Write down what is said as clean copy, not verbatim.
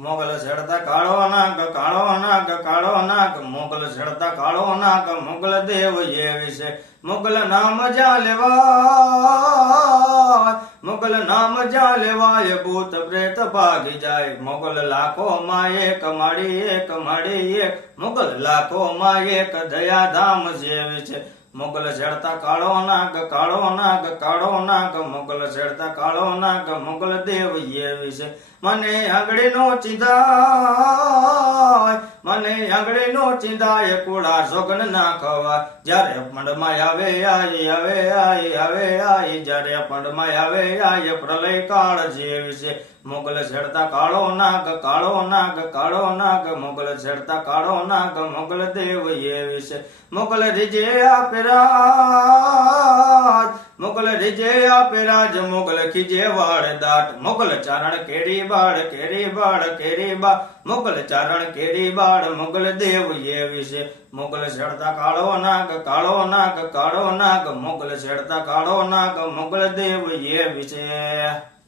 મોગલ છેડતા કાળો નાગ કાળો નાગ કાળો નાગ મોગલ છેડતા કાળો નાગ મોગલ દેવ એ વિશે મોગલ નામ જા લેવાય મોગલ નામ જા લેવાય ભૂત પ્રેત ભાગી જાય મોગલ લાખો માં એક માડી એક મોગલ લાખો માં એક દયાધામ જેવી છે મોગલ છેડતા કાળો નાગ કાળો નાગ કાળો નાગ મોગલ છેડતા કાળો નાગ મોગલ દેવ એવી છે મને આંગળી નો ચિંધાય મને આંગળી નો ચિંધાય કુડા સોગન ના ખવાય જ્યારે પંડમાં આવે જ્યારે પંડમાં આવે પ્રલય કાળ જેવી છે મોગલ છેડતા કાળો નાગ કાળો નાગ કાળો નાગ મોગલ છેડતા કાળો નાગ મોગલ દેવ એવી છે મોગલ રીજે આપે રાજ મોગલ રીજે આપે રાજ મોગલ ખીજે વાળ દાટ મોગલ ચારણ કેરી બાળ મોગલ ચારણ કેરી બાળ મોગલ દેવ એવી છે મોગલ છેડતા કાળો નાગ કાળો નાગ કાળો નાગ મોગલ છેડતા કાળો નાગ મોગલ દેવ એવી છે।